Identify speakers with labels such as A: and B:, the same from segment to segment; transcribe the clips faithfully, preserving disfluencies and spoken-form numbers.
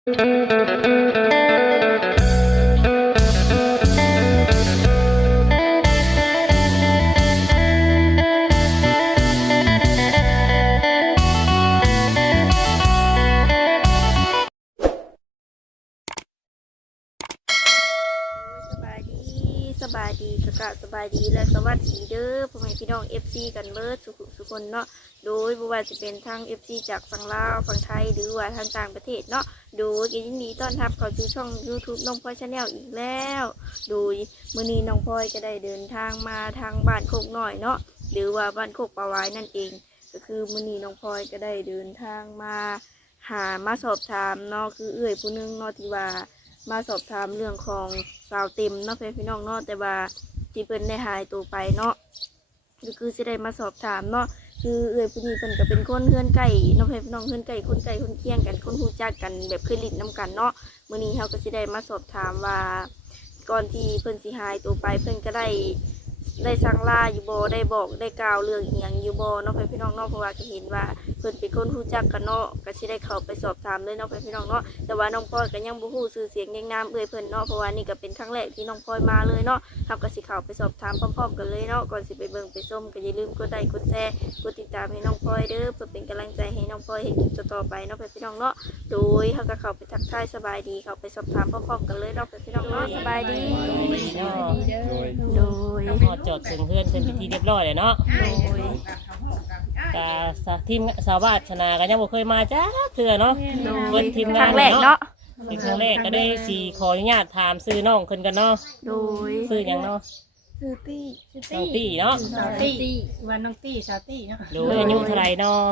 A: บายดีสบายดีกะกะสบายดีและสวัสดีเด้อพ่อแม่พี่น้อง เอฟ ซี กันเบิดสุขสุขคนเนาะโดยบ่ว่าจะเป็นทาง เอฟ ซี จากฝั่งลาวฝั่งไทยหรือว่าทางต่างประเทศเนาะโดยยินดีต้อนรับเข้าสู่ช่อง YouTube น้องพลอย Channel อีกแล้วโดยมื้อนี้น้องพลอยก็ได้เดินทางมาทางบ้านโคกน้อยเนาะหรือว่าบ้านโคกปลาวายนั่นเองก็คือมื้อนี้น้องพลอยก็ได้เดินทางมาหามาสอบถามเนาะคือเอื้อยผู้นึงเนาะที่ว่ามาสอบถามเรื่องของสาวเต็มเนาะเพื่อนพี่น้องเนาะแต่ว่าที่เพิ่นได้หายตัวไปเนาะก็คือสิได้มาสอบถามเนาะคือเอื้อยผู้นี้เพิ่นก็เป็นคนเฮือนไก่เนาะเพื่อนพี่น้องเฮือนไก่คนไก่คนเคียงกันคนฮู้จักกันแบบเคยลิ้นน้ำกันเนาะมื้อนี้เฮาก็สิได้มาสอบถามว่าก่อนที่เพิ่นสิหายตัวไปเพิ่นก็ได้ได้สั่งลาอยู่บ่ได้บอกได้กล่าวเรื่องอีหยังอยู่บ่เนาะเพื่อนพี่น้องเนาะเพราะว่าก็เห็นว่าเพิ่นเป็นคนรู้จักกันเนาะก็สิได้เข้าไปสอบถามเลยเนาะเพื่อนพี่น้องเนาะแต่ว่าน้องพลอยก็ยังบ่ฮู้ชื่อเสียงเรียงนามเอ่ยเพิ่นเนาะเพราะว่านี่ก็เป็นครั้งแรกที่น้องพลอยมาเลยเนาะเฮาก็สิเข้าไปสอบถามพร้อมๆกันเลยเนาะก่อนสิไปเบิ่งไปชมก็อย่าลืมกดไลค์กดแชร์กดติดตามให้น้องพลอยเด้อเพื่อเป็นกำลังใจให้น้องพลอยเฮ็ดคลิปต่อๆไปเนาะเพื่อนพี่น้องเนาะโดยเฮาก็เข้าไปทักทายสบายดีเข้าไปสอบถามพร้อมๆกันเลยเนาะเพื่อนพี่น้องเนาะสบายดีโดย
B: พอจอดถึงเพื่อนเป็นพิธีเรียบร้อยเลยเนาะ
A: โดย
B: กาสาทีมสาวบ้านชนะกันยังบ่เคยมาจ้าเถื่อเนาะ
A: โด
B: เพิ่
A: ย
B: นทีม
A: ค
B: งาน
A: รั้งแรกเนาะ
B: เป็นครั้งแรกก็ได้สีขออนุญาตถามซื้อน้องขึ้นกันเนาะ
A: โดย
B: ซื้อหยังเนาะ
C: ซื้อตี้
B: น้องตี้เนาะ
C: สาวตี้วันน้องตี้สาวตี้เนาะ
B: ดูอายุเท่าไหร่เนาะ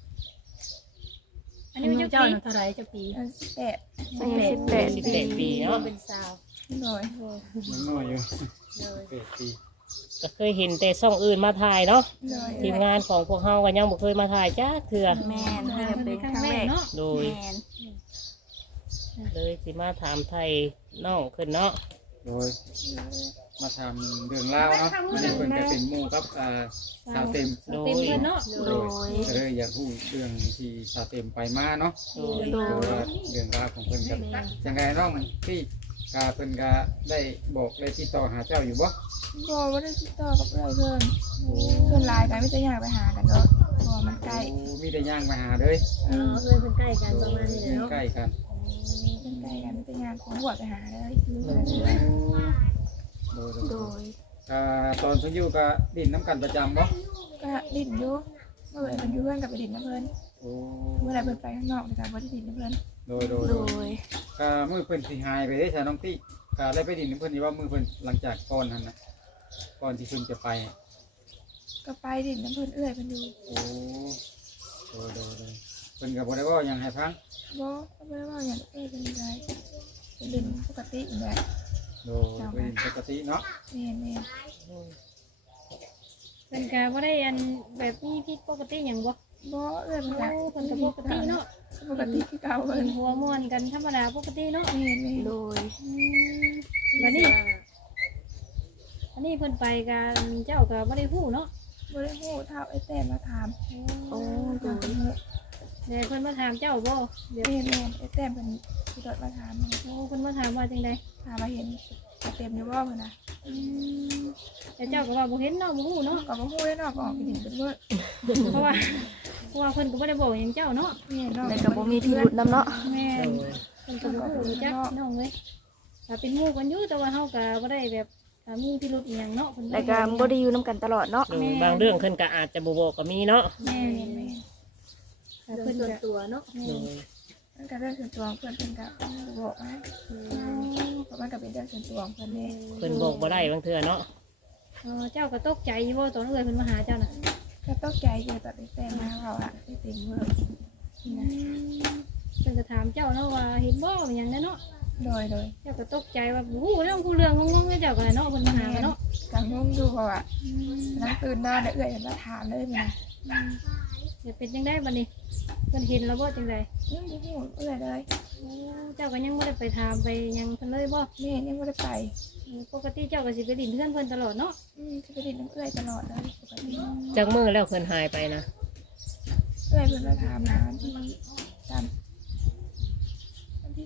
C: อันนี้เจ้าเท่าไรเจ้าปีสิบแปด
A: อายุสิบแปด
B: สิบแปดปีเนาะ
C: เป็นสาวหน่อย
D: ยังน้อยอยู่เจ็ดปี
B: ก็เคยเห็นแต่ช่องอื่นมาถ่ายเนาะ
C: หน่อย
B: ทีมงานของพวกเฮากันยังบ่เคยมาถ่ายจ้าเถื่อ
A: แมนให้เป็นครั้งแรก
C: เนาะ
B: โดย
A: แมน
B: เลยสิมาถามไทยน้องขึ้นเนาะ
D: โดยมาทำเรื่องเล่าวเนาะมันนี้เพิ่นจะเป็นหมู่กับอ่าสาวเต็ม
B: โด
C: เต็ม
B: ย
C: เพื่อนเนาะ
A: โดย
D: ก็เลยอยากพูดเรื่องที่สาวเต็มไปมาเนาะ
B: โดย
A: โด
D: เพราะว่าย เรื่องราวของเพิ่นกันจังไงน้องที่กาเพิ่นกาได้บอกได้ติดต่อหาเจ้าอยู่บ่
E: บอกว่าได้ติดต่อกับเพื่อนเพื่อนเพื่อนไลน์กันไม่จะอยากไปหากันเนาะเพราะว่ามันใกล้
D: โอ้มีแต่ย่างมาหาเลย
C: เออเพื่อนเป็นใกล้กันประมาณนี้เนาะ
D: ใกล้กัน
E: มันใกล้กันไม่จะอยากของหัวไปหาเลย
D: โดย
A: โดย
D: อ่าตอนเพิ่นอยู่ก็ดินน้ำกันประจำบ่
E: ก็ดินอยู่เมื่อไหร่มันอยู่เพื่อนกับไปดินนะเพื่อน
D: โอ้
E: เมื่อไหร่เพื่อนไปข้างนอกในการว่าที่ดินนะเพื่อน
D: โดยโดย
A: โด
D: โดย
A: ย
D: ก็มือเพิ่นสิหายไปได้ใช่น้องตี้ก็ได้ไปดินน้ำเพิ่นนี่ว่ามือเพิ่นหลังจากก่อนนั้นนะก่อนที่เพิ่นจะไปอะ
E: ก็ไปดินน้ำเพื่อนเอื้อยเพื่อนอยู่
D: โอ้โดยโดยโดยเพิ่นก็บ่ได้เว่าหยังให้ฟัง
E: บอกก็ไม่ได้ว่าอย่างเอื้อยเป็นไรเป็นดินปกติอย่างแบบ
D: โดยเป็นปกติเนาะ
E: เนียนเนียน
C: เป็นกาว่าได้อันแบบนี้พี่ปกติอย่างบ่
E: บอกเอื้อยเป็นแบบ
C: เพิ่นก็ปกติเนาะ
E: ปกติที่เก่าเพื่
C: เพิ่
E: อน
C: นหัวม่วนกันธรรมดาปกติเนาะ
E: เนียนเนียน
A: โดย
C: บัดนี้อันนี้เพิ่นไปกันเจ้าก็บ่ได้ฮู้เนาะ
E: บริโภคเท้าไอ้แต้มมาถาม
A: โอ้โดย
C: เดี๋ยวเพิ่นมาถามเจ้าบ่เดี๋ยว
E: เนียนเนียนไอ้แต้มเป็นที่รถมาถาม
C: โอ้เพิ่นมาถามว่าจังได๋
E: ถามมาเห็นเต็มอยู่บ่เพื่อนนะ
C: อืมแต่เจ้าก็ว่าบ่เห็นเนาะบ่ฮู้เนาะ
E: ก็บ่ฮู้ได้เนาะก็ออกไปดินเป็นเมื่อ
C: เพราะว่าเพราะว่าเพิ่นก็บ่ได้บอกหยังเจ้าเนาะ
E: เนี่ยเนาะ
A: แต่กับบ่มีพิรุธนำเนาะ
C: แม่
B: โด
C: น
B: ย
C: เพิ่นก็บ่ฮู้รู้จักน้องเลยถ้าเป็นหมู่กันอยู่แต่ว่าเฮาก็บ่ได้แบบถ้ามีพิรุธอีหยังเนาะเพิ่น
A: แต่ก็บ่ได้อยู่นำกันตลอดเนาะ
B: โดยบางเรื่องขึ้นก็อาจจะบ่บอกก็มีเนาะ
C: แม่นถ้าเพิ่นส่วนตัวเนาะ
B: โดย
E: มันก็เรื่องส่วนตัวของเพื่อนเพื่อนก็บอกว่าเพราะมันก็เป็นเรื่องส่วนตัวของเพื่อนเนี่ย
B: เพิ่นบอกบ่ได้บางเทื่อเนาะ
C: เออเจ้าก็ตกใจอยู่บ่ตอนเอ้ยเพิ่นมาหาเจ้าน่ะ
E: ก็ต้องใจเกี่ยวกับไอ้แต้มมาเขาอะที่เต็มเมื่อนะ
C: เพิ่นก็ถามเจ้าเนาะว่าเห็นบ่เป็นหยังแน่เนาะ
E: โดยโดย
C: เจ้าก็ตกใจว่าโอ้โหเรื่องกูเรื่องงงๆเลยเจ้าก็เลยเนาะเพิ่นมาหากันเนาะ
E: กังงดูเพราะว่านั่งตื่นนอนเอื่อยมาถามเลยนะ
C: เดี๋ยวเป็นจังได๋บัดนี้เพิ่นเห็นแล้วบ่จังได๋
E: ยังไม่พูดเอื่อยเลย
C: โอ้เจ้าก็ยังบ่ได้ไปถามไปหยังเพิ่นเลยบ่
E: แม่ยังไม่ได้ไป
C: ปกติเจ้าก็สิไปดินเพื่อนเพิ่นตลอดเนาะ
E: อืมจะไปดินน้ำเอื่อยตลอดเลยปกติ
B: จากมือแล้วเพิ่นหายไปนะ
E: เอื่อยเพื่อนมาถามนะที่จำวันที่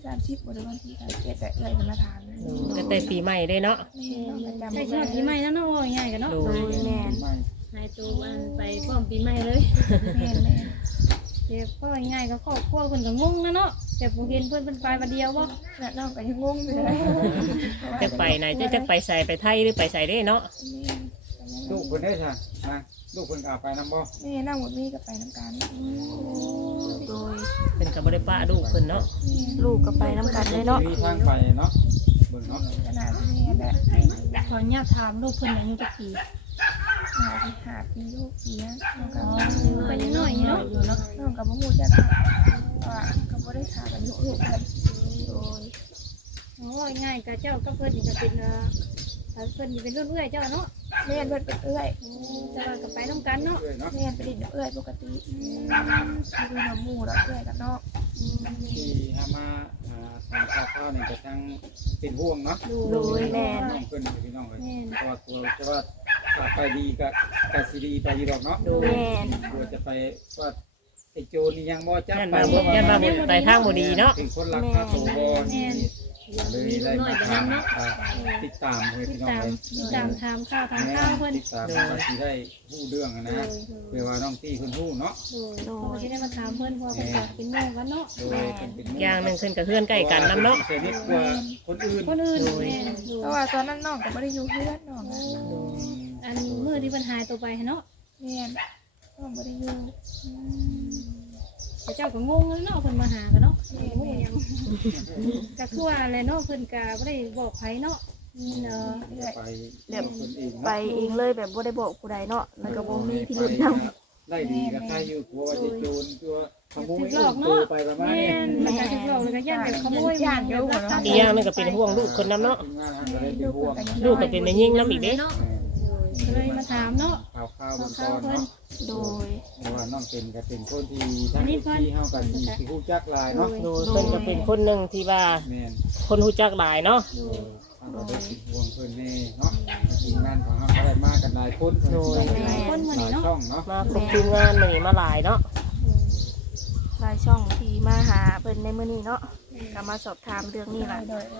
E: สามสิบหรือวันที่สามสิบเอ็ดแต่เอื้อยเพิ่นมาถามแม่
B: ก็แต่ปีใหม่เด้เนาะ
E: น้องก็จำ
C: ใช่
E: บ่
C: ชอ
E: ได้
C: บปีใหม่แล้วเนาะว่าง่ายกันเนาะ
B: โด
A: โด
B: ย
A: ยแม่น
D: ไม่
C: หายตัวอันไปพร้อมปีใหม่เลย
E: แม่นแม่น
C: เดี๋ยวก็ง่ายก็ครอบครัวเพิ่นก็งงนะเนาะแต่บ่เห็นเพิ่นเป็นไปวันเดียวบ่
E: แล้วน้องก็ยังงงอยู่เลย
B: จะไปไหนจะจะไปใส่ไปไทยหรือไปใส่ได้เนาะ
D: ลูกเพิ่นได้ซะนะลูกเพิ่นก็เอาไปนำบ่
E: แม่นั่งหมดมีกับไปน้ำกัน
A: โดย
B: เป็นกับบริป้าลูกเพิ่นเนาะ
A: ลูกก็ไปน้ำกันเลยเนาะ
D: มีทางไปเนาะเบิ่งเนาะ
E: ขนาดแม่ได้
C: ขออนุญาตถามลูกเพิ่นอายุจักปี
E: หาที่หาปีลูกเสียน้องก็
C: ก็ยังน้อยอยู่เนาะอยู่เนาะ
E: น้องก็บ่ฮู้จักว่าก็บ่ได้ถามอายุลูกเพิ่น
A: โดย
C: โอ้ยง่ายก็เจ้าก็เพิ่นนี่ก็เป็นเอ่อเพิ่นนี่เป็นรุ่นเอื้อยเจ้าเนาะ
E: แม่นเพิ่นเป็นเอื้อย
C: แต่ว่าก็ไปนํกันเนาะ
D: เอ้ยเนาะ
E: แม่นไปดินกับเอื้อยปกติคือน้ำหมูแล้วเอื้อยกับนอก
D: ที่หามาอ่าทางข้าวๆนี่ก็ทั้งเป็นห่วงเนาะ
A: โดยแม่น
D: น้องเพิ่นพี่น้องเอ้ย
C: แม่น
D: เพราะว่าตัวจะว่าถ้าไปดีก็ก็สิดีไปอยู่ดอกเนาะ
A: แม่น
D: กลัวจะไปว่าไอ้โจรนี่ยังบ่จับ
B: ยัน
D: ไป
B: มาบ่ยันมาบ่ไปทางบ่ดีเนาะ
D: เป็นคนรักพาตัวบ่นี่เลยได้มาทางอ่าติดตามเพื่อน
C: ติด
D: พี่น้อง
C: ตาม
D: เลย
C: ติดตามถามข่าวถามข้าวเพิ่น
D: ติดตามว่าสิได้ฮู้เรื่องอะนะเพื่อว่าน้องตี้เพิ่นฮู้เนาะ
C: โดยเขาสิได้มาถามเพิ่นเพราะว่าเพิ่นก็เป็นน้องกันเนาะ
D: โดยเพิ่นเป็น
B: อย่างหนึงขึ้นกับเพื่อนใกล้กันนํเนาะ
D: สนิทกว่าคนอื่น
C: คนอื่นแม่น
E: เพราะว่าตอนนั้นน้องก็ไม่ได้อยู่เพื่อนน้องนะ
C: อันมื้อที่เพิ่นหายตัวไปเนาะ
E: แม่นน้องไม่ได้อยู่
C: แต่เจ้าก็งงเลยเนาะเพิ่นมาหากันเนาะโอ้ยยังก็คือว่าแหละเนาะเพิ่นก็บ่ได้บอกไผเนาะอืมเนาะ
D: ไปแบบคนอื่น
A: ไปเองเลยแบบบ่ได้บอกผู้ใดเนาะแล้วก็บ่มีพิรุธนำ
D: ได้ดีก็ใครอยู่กลัวว่าจะโจรตัวขโมย
C: หลอก
D: ตัว
C: เนาะ
D: ไปประมาณ
C: แม่
D: นี้
C: นมันก็ถูกหลอกแล้วก็ย่านแบบขโมยย่านเยอะกว่าเนาะ
B: อีกอย่างหนึงก็เป็นห่วงลูกคนนํเนาะ
D: ทีมงานก็เลยเป็นห่วง
B: ลูกก็เป็นแม่ยิ่งนํอีกเด้
C: ก็เลยมาถามเนาะ
D: ข่าวข่าวบนตอนเนาะ
A: โดย
D: เพราะว่าน้องเป็นก็เป็นคนที่ทั้งที่เฮากันที่ที่ฮู้จักหลายเนาะ
B: โดยเพิ่นก็เป็นคนหนึงที่ว่า
D: แม่น
B: คนรู้จักหลายเนาะ
D: เออทางเราได้เป็นห่วงเพิ่นแน่เนาะทีมงานของเฮาก็ได้มากันหลายคนหลาย
C: คนมื้อนี้เนาะ
D: ช่องเนาะ
B: มาครบทีมงานมื้อนี้มาหลายเนาะ
A: หลายช่องที่มาหาเพิ่นในมื้อนี้เนาะก็มาสอบถามเรื่องนี้ล่ะ
E: โดย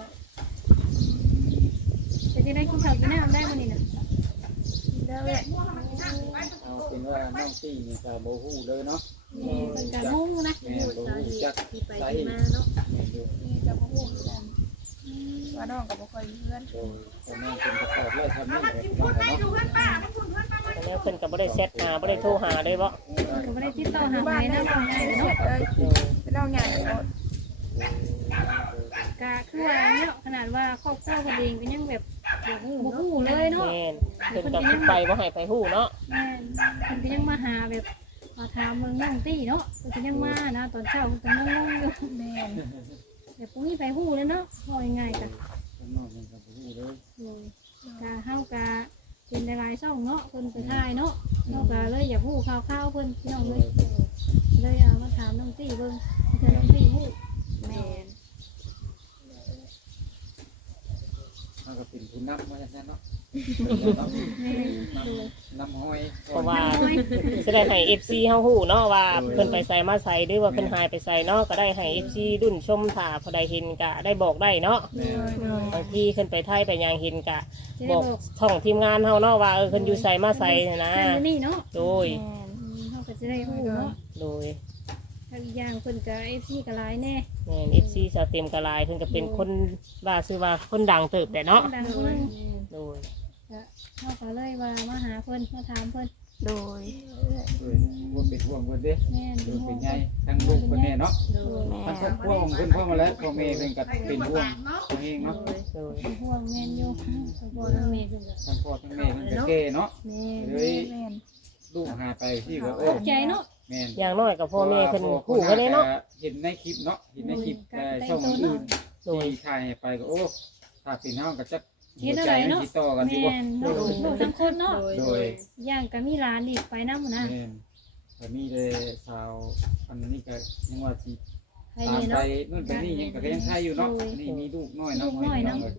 C: จะได้กินข้าวกินน้ำได้มื้อนี้น่ะ
E: แล้วแหละ
D: เอาเป็นว่าน้องตี้นี่ก็บ่ฮู้เลยเนาะ
C: เพิ่นก็งงนะ
D: แม่บ่ฮู้จักที่ไปที่มาเนาะแม่นอยู่
E: นี่จะมาพูดกันว่าน้องกับบ่ค่อยอยู่เพื่อน
D: โดยพ่อแม่เป็นประกอบไล่ทำนี่แหละพี่น้องเนาะ
B: แล้วเพิ่นก็บ่ได้แชทหาบ่ได้โทรหาเลยบ่
C: ก็บ่ได้ติดต่อหา
E: บ้า
C: ไผ
E: น
C: นะ
E: ได้
C: ว่า
E: น้อง
C: ง่าย
E: ใหญ่
C: เลย
E: เลย
C: เนาะ
E: เลยเป็นน้องใหญ่เลย
C: ก็คือว่าเนาะขนาดว่าครอบครัวเพิ่นเองก็ยังแบบบ่ฮู้เลยเนาะ
B: แม่นเพิ่นก็คิดไปบ่ให้ไปฮู้เนาะ
C: แม่นเพิ่นก็ยังมาหาแบบมาถามเมืองน้องตี้เนาะเพิ่นก็ยังมานะตอนเช้าเพิ่นก็งงๆอยู่
E: แม่น
C: แต่พวกนี้ไปฮู้เลยเนาะว่าง่ายๆกัน
D: ข้างนอกมันก็บ่ฮู้เลย
C: โอ้ยกะเฮากะเป็นหลายๆช่องเนาะเพิ่นไปถ่ายเนาะเฮาก็เลยอยากฮู้ข่าวๆเพิ่นพี่น้องเลยเลยเอามาถามน้องตี้เบิ่งเพิ่นน้องตี้ฮู้
A: แม่น
D: เฮาก็เป็นผู้นำมาจังซั่นเนาะ
C: แม่นโดย
D: นำห้อย
B: เพราะว่าจะได้ให้ เอฟ ซี เฮาฮู้เนาะว่าเพิ่นไปใส่มาใส่หรือว่าเพิ่นหายไปใส่เนาะก็ได้ให้ เอฟ ซี รุ่นชมถ้าผู้ใดเห็นก็ได้บอกได้เนาะ
D: แม่
B: บางทีขึ้นไปไทยไปหยังเห็นก็
C: จะ
B: บ
C: ได้
B: อก
C: บอก
B: ท่องทีมงานเฮาเนาะว่าเออเพิ่นอยู่ใส่มาใส่นะ
C: นั่นอยู่นี่เนาะ
B: โดย
A: แม่น
C: อืมเฮาก็จะได้ฮู้เนาะ
B: โดย
C: ถ้าอีกอย่างเพิ่นก็ เอฟ ซี ก็หลายแน่
B: แม่น เอฟ ซี สาวเต็มกะลายเพิ่นก็เป็นคนว่าชื่อว่าคนดังเติบแต่เนาะ
C: ดังคนนึง
B: โดย
C: ก็เฮาก็เลยว่ามาหาเพิ่นมาถามเพิ่น
A: โดย
D: เออห่วงเป็นห่วงเพิ่นเด้
C: แม่น
D: ดูเป็นไงทั้งลูกเพิ่นแน่เนาะ
A: แม่
D: ทั้งครอบครัวของเพิ่นพ่อมาแล้วพ่อแม่เพิ่นก็เป็นห่วงตัวเองเนาะ
B: โดย
C: เป็นห่วงแม่นอยู่ก็บ่ทางแม่เพิ่นก็
D: ทั้งพ่อทั้งแม่เพิ่นก็แก่เนาะ
C: แม่น
D: เลย
E: แม่น
D: ลูกหายไปที่ก็โอ้
C: ตกใจเนาะ
D: แม่น
B: อย่างน้อยกับพ่อแม่เพิ่นฮู้กันเลยเนาะ
D: เห็นในคลิปเนาะเห็นในคลิปแต่ช่องอื่น
B: โดย
D: ที่ถ่ายไปก็โอ้ถ้าเป็นเฮาก็จะ
C: เฮ็ดอะไรเนาะ
D: ติดต่อกันอยู่
C: แม่
D: บ่
C: นเนาะลูกทั้งคนเนาะ
D: โดย
C: ย่างก็มีร้านอีกไปนำนะ
D: แม่นแต่มีแต่สาวอันนี้ก็ยังว่าสิ
C: ให้
D: ตาม
C: นี่
D: ไป
C: เนาะ
D: นู่นไปนี่ยังก็ยังถ่ายอยู่เนาะนี่มีลูกน้อยเนาะ
C: ลูกน้อยเนาะ
D: เอ้ย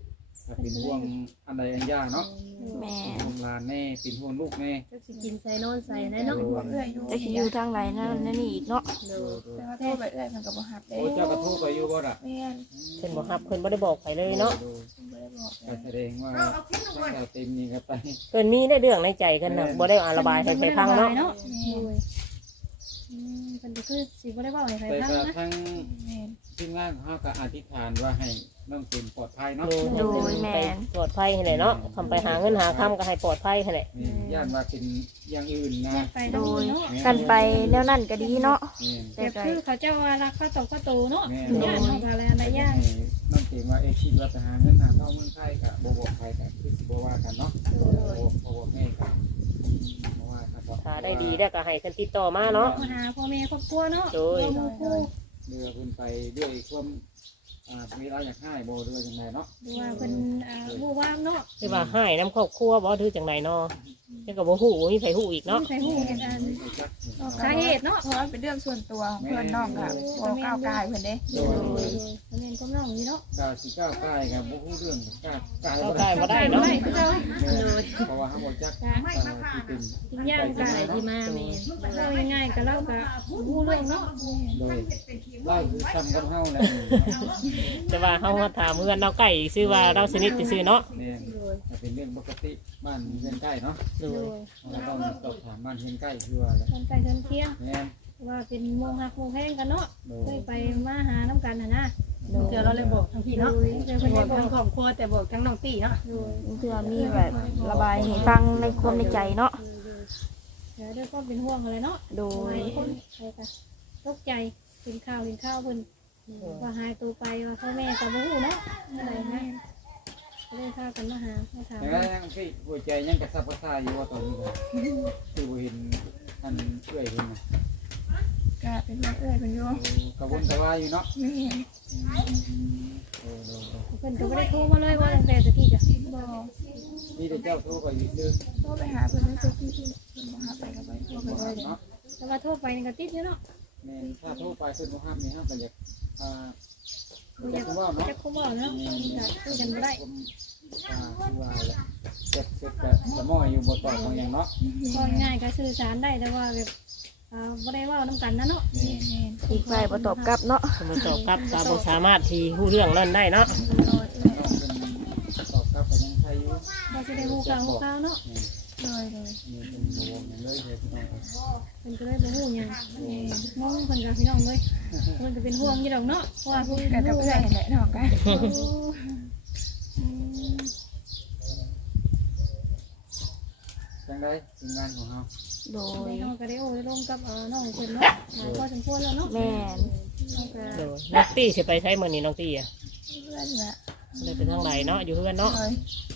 D: ก็เป็นห่วงอันใดอันยากเนาะ
A: แม่
D: เป็นห่วงหลานแน่เป็นห่วงลูกแน่
C: จักสิกินใส่นอนใส่ได้เนาะ
E: เป็นห่วงเอื้อยอยู่
A: จะสิอยู่ทางไหนนั่นนั่นนี่อีกเนาะ
C: โดย
E: แต่ว่าโทรไปเอื้อยมันก็บ่ฮับเด้
D: โอ้เจ้ากระทู้ไปอยู่บ่ล่ะ
E: แม่น
B: เพิ่นบ่รับเพิ่นบ่ได้บอกไปเลยเนาะ
E: เพิ่นบ่ได้บอก
D: ก็แสดงว่าตั้งแต่เต็มนี่ก็ไป
B: เพิ่นมีได้เรื่องในใจกันน่ะบ่ได้อ่านระบายให้ไปฟังเนาะ
C: โดยอืมเพิ่นก็คือสิบ่ได้เว้าให้ใคร
D: แต่
C: ฟัง
D: ก็
C: นะ
D: ทั้ง
E: แม่น
D: ทีมงานของเฮาก็อธิษฐานว่าให้น้องเต็มปลอดภัยเนาะ
B: โดยไปปลอดภัยให้แหละเนาะทำไปหาเงินหาค่ำก็ให้ปลอดภัยให้แหละ
D: นี่ย่านว่าเป็นอย่างอื่นนะ
C: ไปทางนู้นเนาะ
A: กันไปแนวนั้นก็ดีเนาะ
D: นี่
C: แต่คือเขาเจ้าว่ารักเขาตกเขาโตเนาะ
D: แม่
C: ย่านเฮาก็อะไรอันใดย่าน
D: ให้น้องเต็มว่าเอ้คิดว่าไปหาเงินหาเข้าเมืองไทยก็บ่บอกใครก็คือสิบ่ว่ากันเนาะบ่บอกบ่บอกแม่ก็บ่ว่ากันเนาะ
B: ถ้าได้ดีแล้วก็ให้เพิ่นติดต่อมาเนาะ
C: มาหาพ่อแม่ครอบครัวเนาะ
B: โดย
C: พ่อหมู่คู่
D: เรือเพิ่นไปด้วยความอ่ามีเราอยากให้บ่เรือจังไดเนาะ
C: ดูว่าเป็นอ่าผู้ว่ามเนาะ
B: คือว่าให้น้ำครอบครัวบ่ถือจังไดเนาะจังก็บ่ฮู้บ่มีไผฮู้อีกเนาะ
C: ไม่ใช่ผู้กันอัน
D: ไปจัก
C: สาเหตุเนาะ
E: เพราะว่าเป็นเรื่องส่วนตัวของเพื่อนน้องก็บ่ก้าวกายเพิ่นเด้
D: โด
C: โด
D: ย
C: ยโดยเรียนก็น้องอยู่เนาะ
D: กาสิก้าวกายกับบ่ฮู้เรื่องก้าวกาย
B: เข้า
D: บ่
B: ได้
D: ได้
B: บ่ได้เนาะ
C: ไม่เจ้า
D: เพราะว่าเฮาบ่จักอ่าที่เป็น
C: กินย่างกันที่มาแม่เราง่ายๆก็เล่ากับผู้เรื่องเนาะ
D: โดยไล่คือซ้ำกับเฮาแหละ
B: แต่ว่าเฮาถามเพื่อนเราใกล้ซื่อว่าเราสนิทซื่อเนาะ
D: เนี่ยถ้าเป็นเรื่องปกติบ้านเรือนใกล้เนาะ
B: โด
C: โด
B: ย
C: ย
D: เราต้องสอบถามบ้านเรือนใกล้คือว่าแหละ
C: คนใจเทินเที่ยง
D: แม่น
C: ว่าเป็นโมงหักโมงแพงกันเนาะ
D: โด
C: เค
D: ย
C: ยไปมาหาน้ำกันนะนะ
F: เดี๋ยวเราเลยบอกทั้งพี่
C: โด
F: เนาะ
C: ยเจอคน
F: บ
C: ได้
F: อก
C: บอ
F: ทั้
C: ก
F: งครอบครัวแต่บอกทั้งน้องตี้เนาะ
C: โดย
A: เพื่อมีแบบระบายให้ฟังในความในใจเนาะ
C: เดี๋ยวด้วยก็เป็นห่วงอะไรเนาะ
A: โด
C: โด
A: ย
C: ยคนใครกันตกใจกินข้าวกินข้าวเพิ่นว่าหายตัวไปว่าพ่อแม่กับลูกเนาะอะไรนะก็เลยพากันมาหามาถาม
D: แต่ว่ายังพี่หัวใจยังกระซับกระซ่ายอยู่ว่าตอนนี้ก็คือบ่เห็นอันเอื้อยเพิ่นน่ะ
E: ก็เป็นห่วงเอื้อยเพิ่นอยู่
D: กระวนกระวายอยู่เนาะ
E: แม่น
D: โอ้โดย
C: เพิ่นก็ไม่ได้โทรมาเลยว่าตั้งแต่ตะกี้จ้ะ
E: บ่
D: มีแต่เจ้าโทรไปอยู่ซื่อ
E: โทรไปหาเพิ่นในโซเชียลเพิ่นบ่ฮับไปก็ไปโทรไปเลย
D: เนาะ
C: แต่ว่าโทรไปนี่ก็ติดอยู่เนาะ
D: แม่นถ้าโทรไปเพิ่นบ่ฮับนี่เฮาก็อยากอ่า
C: บ่อาย
D: อยาก กว่าเนาะ
C: จะคุมเอาเนาะก็คุยกันบ่ได้
D: ผมอ่าคือว่าแหละเสร็จเสร็จก็สมอยอยู่บ่ตอบของหยังเนาะ
C: ก็ง่ายก็สื่อสารได้แต่ว่าแบบอ่าบ่ได้เว้านํกันนะเนาะ
E: แม่นแม่น
A: อีกฝ่ายบ่ตอบกลับเนาะ
B: สมมุติตอบกลับก็บ่สามารถที่ฮู้เรื่องนั้นได้เนาะ
E: โดยเอื้อย
D: น้องเป็นตอบกลับไปยังไทยอยู่
C: บ่สิได้ฮู้ข่าวฮู้ข่าวเนาะ
D: นี่
E: โดยโดย
D: นี่เป็นบ่วงหยังเลยเด้อพี่น้อง
C: เพิ่นก็เลยบ่ฮู้หยังงงเพิ่นก็พี่น้องเลยเพิ่นก็เป็นห่วงอยู่ดอกเนาะเพราะว่าเพิ่น
E: กันกับเอื้อยนั่นแหละน้องก็
D: จังได๋ทีมงานของเฮา
A: โดย
C: เฮาก็ได้โอ้ได้ลงกับเอ่อน้องเพิ่นเนาะหลายพอสมควรแล้วเนาะ
A: แม่น
C: เฮาก็
B: โดยน้องตี้สิไปใช้มื้อนี้น้องตี้อ่ะ
E: เพื่อนน่ะ
B: เลยไปทางไหนเนาะอยู่เฮือนเนาะ
E: โดย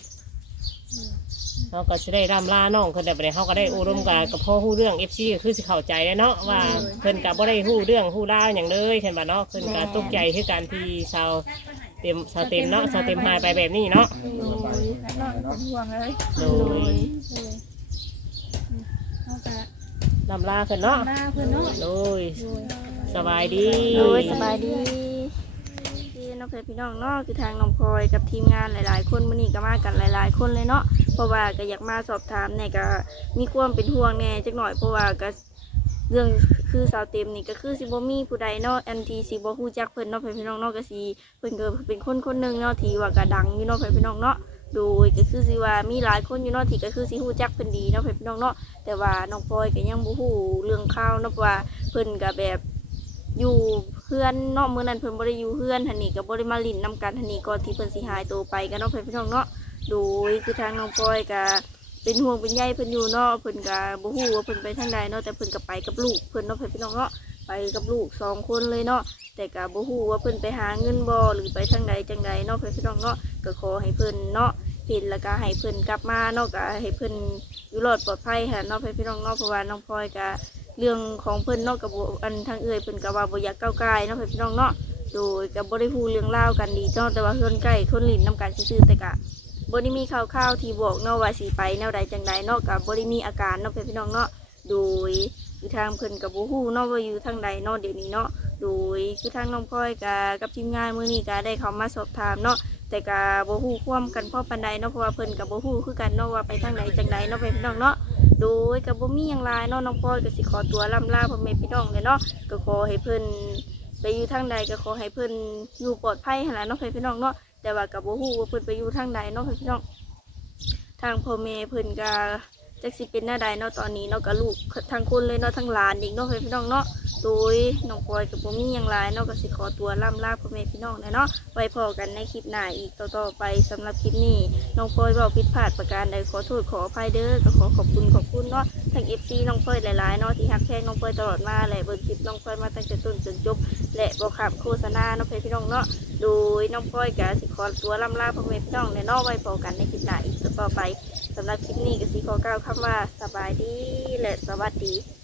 B: เฮาก็สิได้ร่ำลาน้องเพิ่นได้บ่ได้เฮาก็ได้อบรมกันกับพ่อฮู้เรื่อง เอฟ ซี ก็คือสิเข้าใจได้เนาะว่าเพิ่นก็บ่ได้ฮู้เรื่องฮู้ราวหยังเลยเห็นบ่เนาะเพิ่นก็ตกใจคือการที่ชาวเต็มชาวเต็มเนาะชาวเต็มหายไปแบบนี้เนาะ
E: โดยแล้วน้องก็เป็นห่วงเลย
B: โด
A: โด
B: ย
A: ย
C: เลยเฮาก็
B: ลำลาเพิ่นเนาะ
C: ลาเพิ่นเนาะ
B: โดย
C: โดย
B: สบายดี
A: โดยสบายดีที่น้องเพชรพี่น้องเนาะคือทางน้องพลอยกับทีมงานหลาย ๆ คนมื้อนี้ก็มากันหลาย ๆ คนเลยเนาะเพราะว่าก็อยากมาสอบถามเนี่ยก็มีความเป็นห่วงแน่จักหน่อยเพราะว่าก็เรื่องคือสาวเต็มนี่ก็คือสิบ่มีผู้ใดเนาะอันที่สิบ่ฮู้จักเพิ่นเนาะเพิ่นพี่น้องเนาะก็สิเพิ่นก็เป็นคนคนหนึงเนาะที่ว่าก็ดังอยู่เนาะเพิ่นพี่น้องเนาะโดยก็คือสิว่ามีหลายคนอยู่เนาะที่ก็คือสิฮู้จักเพิ่นดีเนาะเพิ่นพี่น้องเนาะแต่ว่าน้องพลอยก็ยังบ่ฮู้เรื่องข่าวเนาะเพราะว่าเพิ่นก็แบบอยู่เพื่อนเนาะมื้อนั้นเพิ่นบ่ได้อยู่เพื่อนหันนี่ก็บ่ได้มาลิ้นนํกันหันนี่ก่อนที่เพิ่นสิหายตัวไปกันเนาะเพิ่นพี่น้องเนาะโดยคือทางน้องพลอยก็เป็นห่วงเป็นใยเพิ่นอยู่เนาะเพิ่นก็บ่ฮู้ว่าเพิ่นไปทางใดเนาะแต่เพิ่นก็ไปกับลูกเพิ่นเนาะเพิ่นพี่น้องเนาะไปกับลูกสองคนเลยเนาะแต่ก็บ่ฮู้ว่าเพิ่นไปหาเงินบ่หรือไปทางใดจังใดเนาะเพิ่นพี่น้องเนาะก็ขอให้เพิ่นเนาะเห็นแล้วก็ให้เพิ่นกลับมาเนาะก็ให้เพิ่นอยู่รอดปลอดภัยค่ะเนาะเพิ่นพี่น้องเนาะเพราะว่าน้องพลอยก็เรื่องของเพิ่นเนาะก็บ่อันทางเอื้อยเพิ่นก็ว่าบ่อยากก้าวไกลเนาะเพิ่นพี่น้องเนาะโดยก็บ่ได้ฮู้เรื่องราวกันดีเนาะแต่ว่าคนใกล้คนลิ้นนํกันซื่อๆแต่ก็บ่ได้มีข่าวๆที่บอกเนาะว่าสิไปแนวใดจังใดเนาะก็บ่ได้มีอาการเนาะเพิ่นพี่น้องเนาะโดยอยู่ทางเพิ่นก็บ่ฮู้เนาะว่าอยู่ทางใดเนาะเดี๋ยวนี้เนาะโดยคือทางน้องพลอยกะกับทีมงานมื้อนี้กะได้เข้ามาสอบถามเนาะแต่กะบ่ฮู้ความกันพอปานใดเนาะเพราะว่าเพิ่นกะบ่ฮู้คือกันเนาะว่าไปทางไหนจังไดเนาะพี่น้องเนาะโดยกะบ่มีหยังหลายเนาะน้องพลอยก็สิขอตัวล่ำลาพ่อแม่พี่น้องเลยเนาะก็ขอให้เพิ่นไปอยู่ทางใดก็ขอให้เพิ่นอยู่ปลอดภัยหั่นล่ะเนาะพี่น้องเนาะแต่ว่าก็บ่ฮู้ว่าเพิ่นไปอยู่ทางใดเนาะพี่น้องทางพ่อแม่เพิ่นก็จักสิเป็นหน้าใดเนาะตอนนี้เนาะก็ลูกทั้งคนเลยเนาะทั้งหลานอีกเนาะพี่น้องเนาะโดยน้องพลอยกับผมมีอย่างไรเนาะก็สิขอตัวล่ำลาพ่อแม่พี่น้องเลยเนาะไว้พอกันในคลิปหน้าอีกต่อๆไปสำหรับคลิปนี้น้องพลอยบอกผิดพลาดประการใดขอโทษขออภัยเด้อก็ขอขอบคุณขอบคุณเนาะทั้งเอฟซีน้องพลอยหลายๆเนาะที่ฮักแพงน้องพลอยตลอดมาและเบิ่งคลิปน้องพลอยมาตั้งแต่ต้นจนจบและบอกขับโฆษณาเนาะพี่น้องเนาะโดยน้องพลอยก็สิขอตัวล่ำลาพ่อแม่พี่น้องเลยเนาะไว้พอกันในคลิปหน้าอีกต่อๆไปสำหรับคลิปนี้ก็สิขอกล่าวคำว่าสบายดีและสวัสดี